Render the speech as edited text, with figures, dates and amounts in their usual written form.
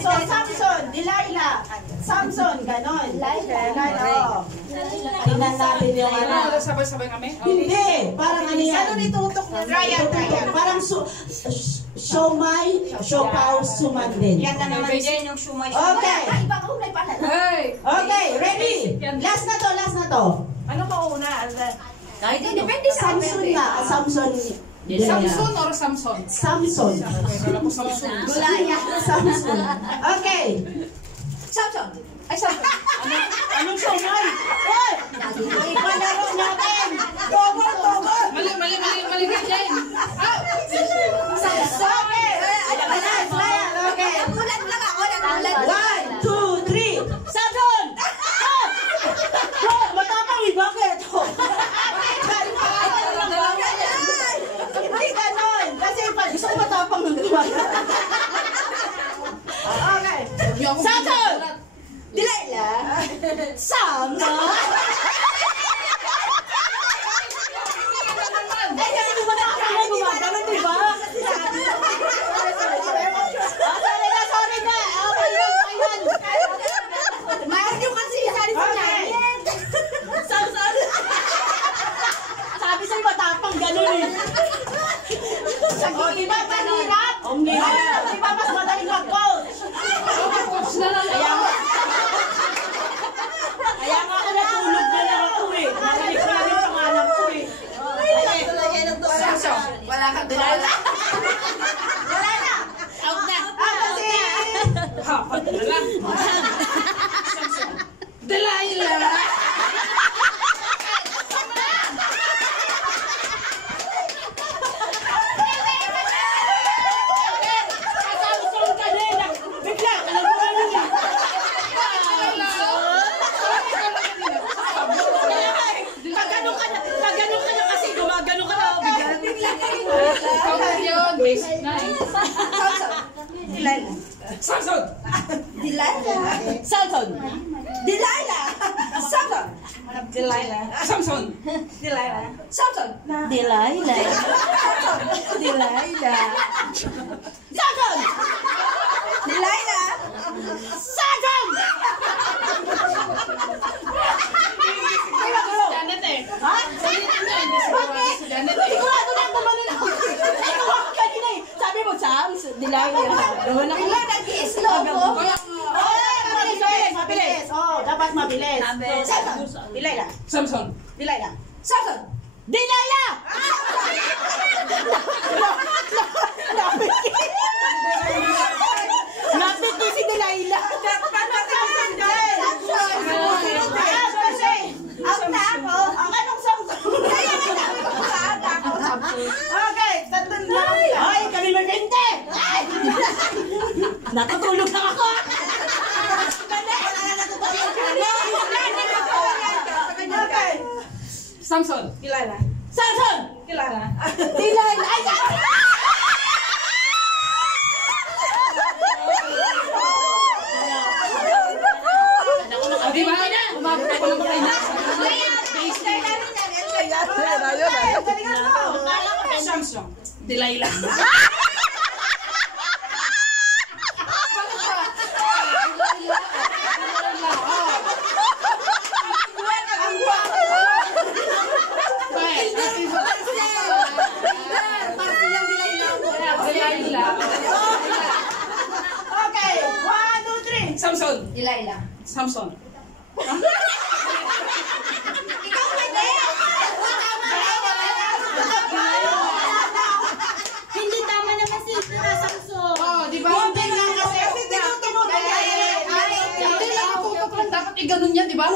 So, Samson, Delilah. Samson, ganon. Ganon. Tingnan natin yung ano. Sabay-sabay kami? Hindi. Parang ano yan? Ano nitutok niya? Ryan. Parang siomay, siopaw, sumandin. Yan na naman din yung shumay. Okay. Okay, ready? Last na to. Ano ba una? Kahit depende sa Samson na. Samson or Samson? Samson. Gulaya. Samson. Okay. Samson. Ay, Samson. Anong siomay? Hoy! Ipalaro natin. Togol. Mali ka dyan. Samson. Okay. Nagulat lang ako. Nagulat. 1, 2, 3. Samson! Matapang eh, bakit? Hindi ganon. Kasi gusto ko matapang ng gumagana. Okay. Samson! Delilah. Samson! Eh, kasi di ba nakakala gumagana, di ba? Sorry na. Okay yun. Mayroon yung kasi sari sa namin. Samson! Sabi sa'yo matapang ganon eh. O, di ba mahirap? Di ba mas madaling mag-coach? Kaya nga ako natulog na lang ako eh. Narinig ko yung pangalan ko eh. Wala kang Delilah. Wala na! Out na. Kasi... Delilah! Samson ka din! Bigla! Alam mo ano niya? Pag ganun ka na kasi gumagano ka na. Bigla Yun, basic na eh. Delilah. Samson! Delilah. Samson! Delilah. Samson. Delilah. Samson! Delilah. Samson. Delilah! Delilah. Samson! Delilah. Samson! Janet eh. Ha? Bakit? Janet eh. Sigurado na tumanin ako. Ikaw ako kanina eh. Sabi mo, Sams, Delilah. Gawin ako. Ilan nag-i-slow mo? Mabilis. Oh, dapat mabilis. Samson. Delilah. Samson! Delilah. Samson. Delilah! Lapit ko si Delilah. Out na ako. Anong Samson? Okay, tatun lang. Ay, kami mag-20. Natutulog lang ako. Okay. Samson! Delilah. Samson! Delilah. Delilah! Ay, Di ba? Umabot ako ng kanya. Samson! Delilah! okay, 1, 2, 3. Samson! Delilah. Samson! Ikaw hindi. Hindi tama naman si Samson. Oh, di ba? Hindi nga kasi tinutunog Dapat i-ganon yan, di ba?